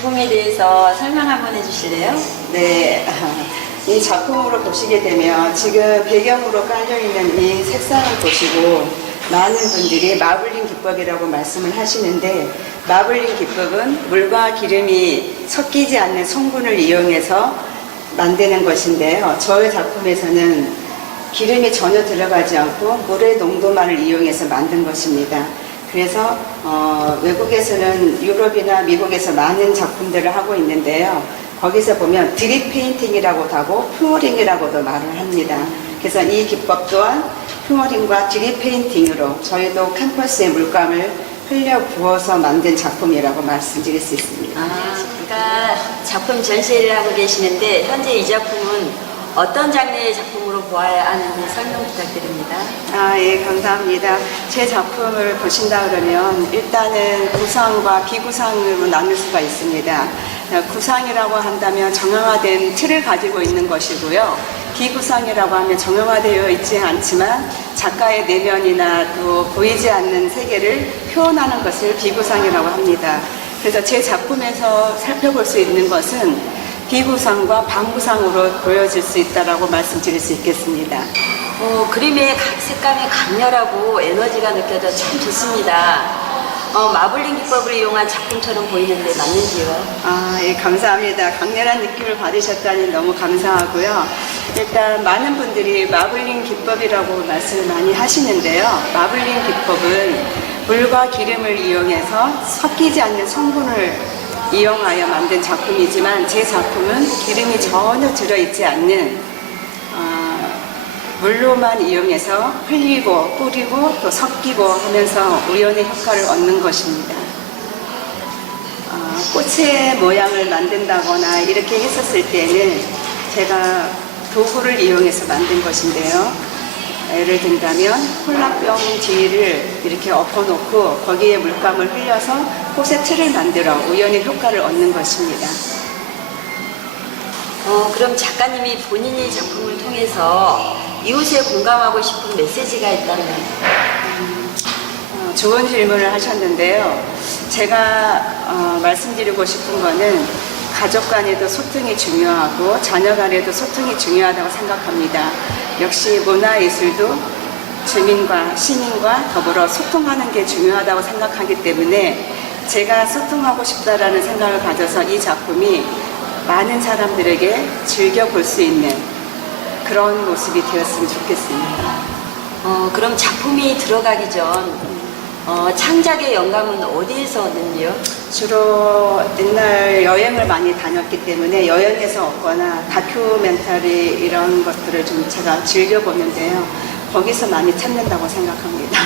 작품에 대해서 설명 한번 해주실래요? 네, 이 작품으로 보시게 되면 지금 배경으로 깔려있는 이 색상을 보시고 많은 분들이 마블링 기법이라고 말씀을 하시는데, 마블링 기법은 물과 기름이 섞이지 않는 성분을 이용해서 만드는 것인데요. 저의 작품에서는 기름이 전혀 들어가지 않고 물의 농도만을 이용해서 만든 것입니다. 그래서 외국에서는 유럽이나 미국에서 많은 작품들을 하고 있는데요. 거기서 보면 드립 페인팅이라고도 하고 플로링이라고도 말을 합니다. 그래서 이 기법 또한 플로링과 드립 페인팅으로 저희도 캔버스에 물감을 흘려 부어서 만든 작품이라고 말씀드릴 수 있습니다. 그러니까 작품 전시회를 하고 계시는데 현재 이 작품은 어떤 장르의 작품으로 보아야 하는지 설명 부탁드립니다. 예, 감사합니다. 제 작품을 보신다 그러면 일단은 구상과 비구상으로 나눌 수가 있습니다. 구상이라고 한다면 정형화된 틀을 가지고 있는 것이고요. 비구상이라고 하면 정형화되어 있지 않지만 작가의 내면이나 또 보이지 않는 세계를 표현하는 것을 비구상이라고 합니다. 그래서 제 작품에서 살펴볼 수 있는 것은 비구상과 반구상으로 보여질 수 있다고 말씀드릴 수 있겠습니다. 그림의 색감이 강렬하고 에너지가 느껴져 참 좋습니다. 마블링 기법을 이용한 작품처럼 보이는데 맞는지요? 예, 감사합니다. 강렬한 느낌을 받으셨다니 너무 감사하고요. 일단 많은 분들이 마블링 기법이라고 말씀을 많이 하시는데요. 마블링 기법은 물과 기름을 이용해서 섞이지 않는 성분을 이용하여 만든 작품이지만, 제 작품은 기름이 전혀 들어있지 않는 물로만 이용해서 흘리고 뿌리고 또 섞이고 하면서 우연의 효과를 얻는 것입니다. 꽃의 모양을 만든다거나 이렇게 했었을 때는 제가 도구를 이용해서 만든 것인데요. 예를 든다면 콜라병 뒤를 이렇게 엎어놓고 거기에 물감을 흘려서 꽃의 틀을 만들어 우연의 효과를 얻는 것입니다. 그럼 작가님이 본인의 작품을 통해서 이웃에 공감하고 싶은 메시지가 있다면? 좋은 질문을 하셨는데요. 제가 말씀드리고 싶은 거는 가족 간에도 소통이 중요하고 자녀 간에도 소통이 중요하다고 생각합니다. 역시 문화예술도 주민과 시민과 더불어 소통하는 게 중요하다고 생각하기 때문에 제가 소통하고 싶다라는 생각을 가져서 이 작품이 많은 사람들에게 즐겨볼 수 있는 그런 모습이 되었으면 좋겠습니다. 그럼 작품이 들어가기 전 창작의 영감은 어디에서 얻는지요? 주로 옛날 여행을 많이 다녔기 때문에 여행에서 얻거나 다큐멘터리 이런 것들을 좀 제가 즐겨보는데요. 거기서 많이 찾는다고 생각합니다.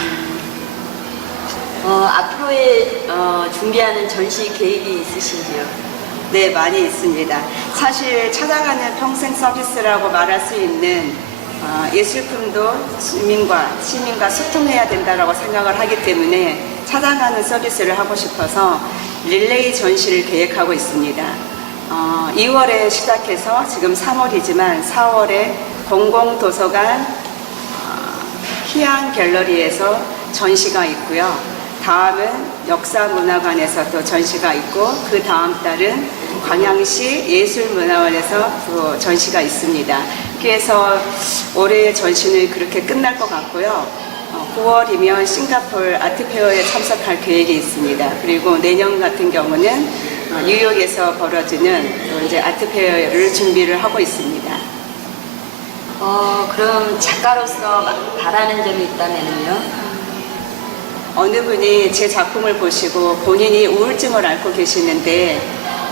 앞으로의 준비하는 전시 계획이 있으신지요? 네, 많이 있습니다. 사실 찾아가는 평생 서비스라고 말할 수 있는 예술품도 시민과 소통해야 된다고 생각을 하기 때문에 찾아가는 서비스를 하고 싶어서 릴레이 전시를 계획하고 있습니다. 2월에 시작해서 지금 3월이지만 4월에 공공도서관 희안 갤러리에서 전시가 있고요. 다음은 역사문화관에서 또 전시가 있고, 그 다음 달은 광양시 예술문화원에서 또 전시가 있습니다. 그래서 올해의 전시는 그렇게 끝날 것 같고요. 9월이면 싱가포르 아트페어에 참석할 계획이 있습니다. 그리고 내년 같은 경우는 뉴욕에서 벌어지는 또 이제 아트페어를 준비를 하고 있습니다. 그럼 작가로서 바라는 점이 있다면요? 어느 분이 제 작품을 보시고 본인이 우울증을 앓고 계시는데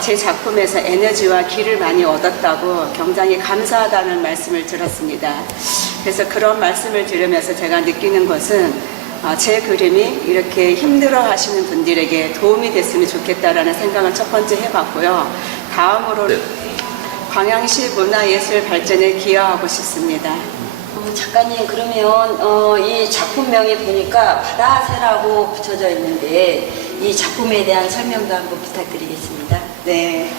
제 작품에서 에너지와 기를 많이 얻었다고 굉장히 감사하다는 말씀을 들었습니다. 그래서 그런 말씀을 들으면서 제가 느끼는 것은 제 그림이 이렇게 힘들어 하시는 분들에게 도움이 됐으면 좋겠다라는 생각을 첫 번째 해봤고요. 다음으로 광양시 문화예술 발전에 기여하고 싶습니다. 작가님, 그러면 이 작품명이 보니까 바다새라고 붙여져 있는데 이 작품에 대한 설명도 한번 부탁드리겠습니다. 네,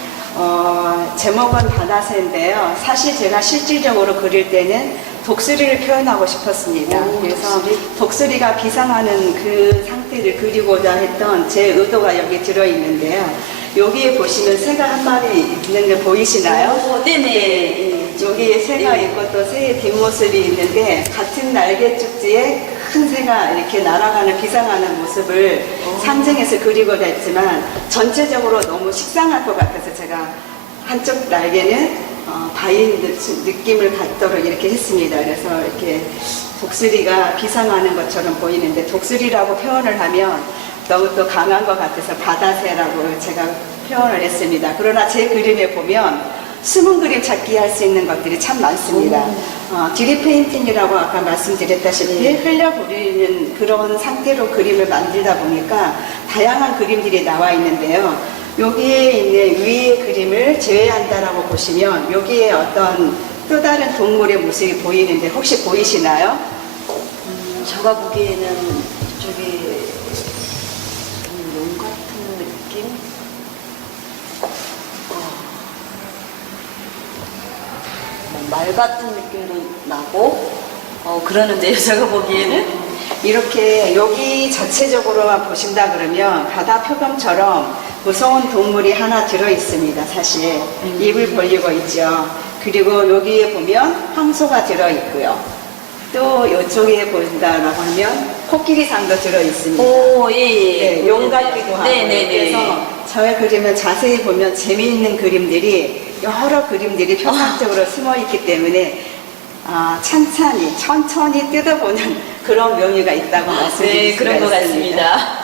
제목은 바다새인데요. 사실 제가 실질적으로 그릴 때는 독수리를 표현하고 싶었습니다. 그래서 독수리가 비상하는 그 상태를 그리고자 했던 제 의도가 여기 들어있는데요. 여기에 보시면 새가 한 마리 있는 게 보이시나요? 오, 네네. 여기에 새가 네. 있고 또 새의 뒷모습이 있는데 같은 날개 쪽지에 큰 새가 이렇게 날아가는 비상하는 모습을 상징해서 그리고 했지만 전체적으로 너무 식상할 것 같아서 제가 한쪽 날개는 바인 느낌을 갖도록 이렇게 했습니다. 그래서 이렇게 독수리가 비상하는 것처럼 보이는데 독수리라고 표현을 하면 너무 또 강한 것 같아서 바다새라고 제가 표현을 했습니다. 그러나 제 그림에 보면 숨은 그림 찾기 할 수 있는 것들이 참 많습니다. 디리 페인팅이라고 아까 말씀드렸다시피 흘려버리는 그런 상태로 그림을 만들다 보니까 다양한 그림들이 나와 있는데요. 여기에 있는 위의 그림을 제외한다라고 보시면 여기에 어떤 또 다른 동물의 모습이 보이는데 혹시 보이시나요? 제가 보기에는 저기 용 같은 느낌? 말 같은 느낌도 나고 그러는데요. 제가 보기에는 이렇게 여기 자체적으로만 보신다 그러면 바다 표범처럼 무서운 동물이 하나 들어 있습니다. 사실 입을 벌리고 있죠. 그리고 여기에 보면 황소가 들어 있고요. 또 이쪽에 보신다라고 하면 코끼리상도 들어 있습니다. 오, 예. 네, 용 같기도 하고. 네네네. 그래서 저의 그림을 자세히 보면 재미있는 그림들이 여러 그림들이 표상적으로 숨어 있기 때문에 천천히 뜯어보는 그런 묘미가 있다고 말씀드릴 네, 수가 그런 것 있습니다. 같습니다.